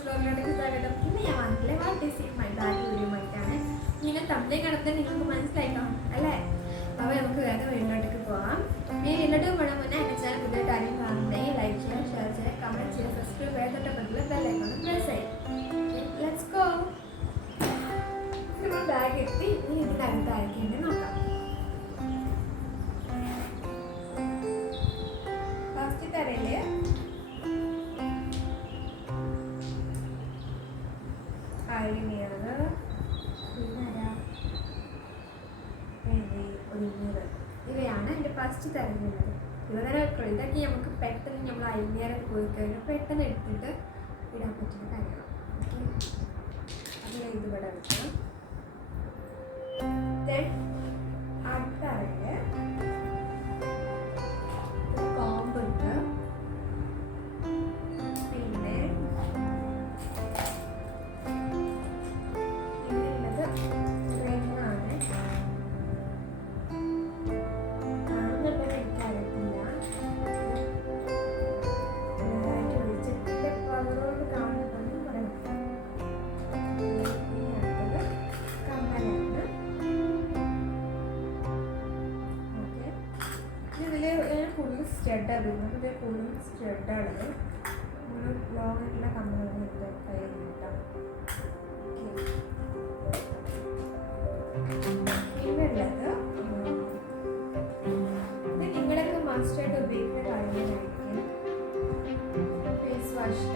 വ്ലോഗിലോട്ട് സ്വാഗതം. ഇന്ന് ഞാൻ വന്നിട്ടില്ല what is in my bag വീഡിയോമായിട്ടാണ്. ഇങ്ങനെ തമ്മിൽ കടത്താൻ നിങ്ങൾക്ക് മനസ്സിലായിട്ടോ അല്ലേ? അപ്പോൾ നമുക്ക് വേറെ വീട്ടിലോട്ടേക്ക് പോകാം. ഈ വീട്ടിലോട്ട് പോകണം മുന്നേ എൻ്റെ ചാനൽ പുതിയ കാര്യം കാണുന്നുണ്ടെങ്കിൽ ലൈക്ക് ചെയ്യുക, ഷെയർ ചെയ്യുക, കമൻറ്റ് ചെയ്യുക, സബ്സ്ക്രൈബ് ചെയ്യുക, തൊട്ടപ്പുറത്തുള്ള ബെല്ലൈക്കൺ പ്രസ് ചെയ്യുക. Let's go. നമ്മൾ ബാഗ് എത്തി ഇനി ഇതിനകത്ത് ആയിരിക്കും നോക്കാം. ഫസ്റ്റ് തരയില് ഇവയാണ് എൻ്റെ ഫസ്റ്റ് തരുന്നത്. ഇവ തന്നെ വെക്കുള്ളൂ. ഇതൊക്കെ നമുക്ക് പെട്ടെന്ന് നമ്മൾ അയഞ്ഞേരൊക്കെ പോയി കഴിഞ്ഞാൽ പെട്ടെന്ന് എടുത്തിട്ട് ഇടാൻ പറ്റുന്ന കാര്യമാണ്. ഓക്കെ, അത് ഇതിവിടെ വെക്കാം. അടുത്ത അറയില് കോമ്പുണ്ട്. പിന്നെ ഇങ്ങനെയുള്ളത് റിങ്ങാണ്. കാണുന്നുണ്ടെന്ന് എനിക്കറിയത്തില്ല. വെളിച്ചത്തിൻ്റെ പവറോട് കാണുന്നതെന്ന് പറയാം. അടുത്തത് കമ്മലാണ്. ഓക്കെ, ഇതിൽ ഫുള്ള് സ്റ്റഡാണ് വരുന്നത്. ഇതിൽ ഫുള്ളും സ്റ്റഡാണത്. ഫുള്ള് ലോങ് ആയിട്ടുള്ള കമ്മലാണ് എൻ്റെ കയ്യിൽ കിട്ടാം. പിന്നുള്ളത് ഇത് നിങ്ങളൊക്കെ മസ്റ്റായിട്ട് ഉപയോഗിക്കുന്ന കാര്യങ്ങളായിരിക്കും ഫേസ് വാഷ്.